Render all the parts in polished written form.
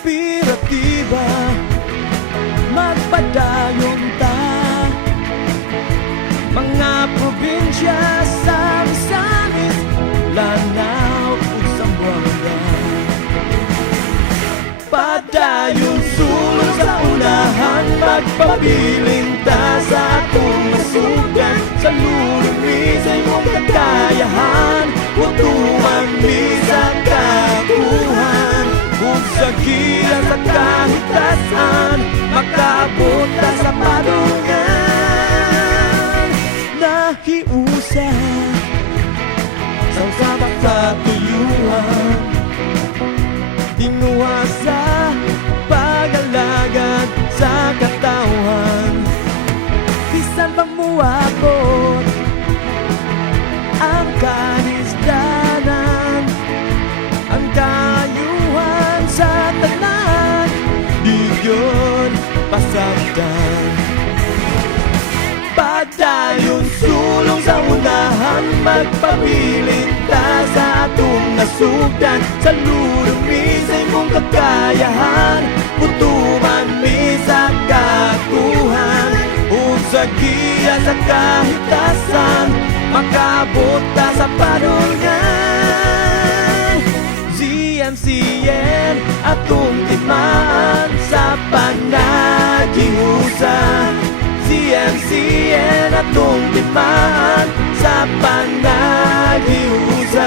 kooperatiba, magpadayon ta. Mga probinsya sa Misamis, Lanao ug Zamboanga, padayon sulong sa unahan, magpabiling ta sa atong masugan. Sa lulumi sa imong kakayahan, utuman mi sa kakuhan, ug sa giya sa kahitasan, makaabot ta sa padungan. Nahiusa sa usabak katuyuhan, dinuha sa pag-alagad sa katawhan. Bisan pa muabot ang kanisdanan, ang kayuhan sa tanan, di yun pasagdan. Padayon sulong sa unahan, magpabiling ta sa atong nasugdan. Sa lulumi sa imong kakayahan, putuman mi sa kakuhan, ug sa giya sa kahitasan, makaabot ta sa padulngan. ZMCN atong timaan sa panagihusa, ZMCN atong timaan sa panagihusa.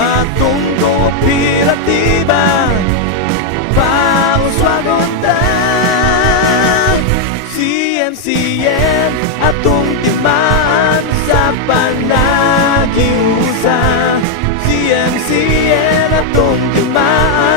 Atong kooperatiba, pauswagon ta. ZMCN atong timaan sa panagihusa, ZMCN atong timaan